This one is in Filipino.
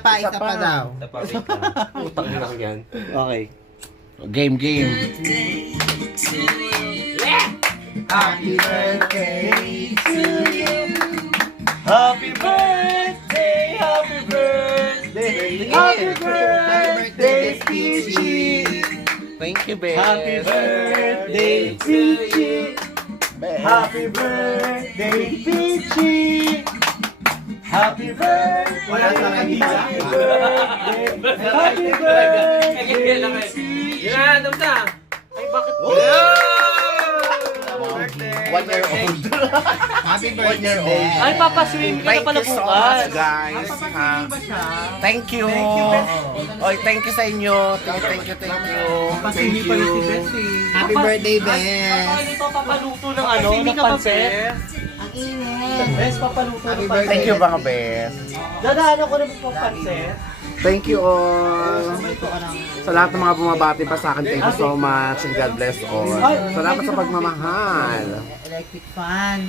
Isa pa daw. Utang na lang yan. Okay. Game. Happy birthday to you. Happy birthday, happy birthday, happy birthday, Peachy. Thank you, babe. Happy birthday, Peachy. Happy birthday, Peachy. Happy birthday. Wala sa kanila. Happy birthday. Yan, na. Ay, bakit? 1 year old. Happy birthday. Ay, papaswim ka na pala Thank you so bukas. much, guys. Thank you. Oy, thank you sa inyo. Thank you. Thank you. Happy birthday, Bes. Hindi pa papaluto ng ano, ng pansit. Ang init. Bes, papaluto ng pansit. Thank you, mga Bes. Dadaanan ko na po pansit. Thank you all. Sa lahat ng mga bumabati pa sa akin, thank you so much and God bless all. Salamat sa pagmamahal. Electric fan.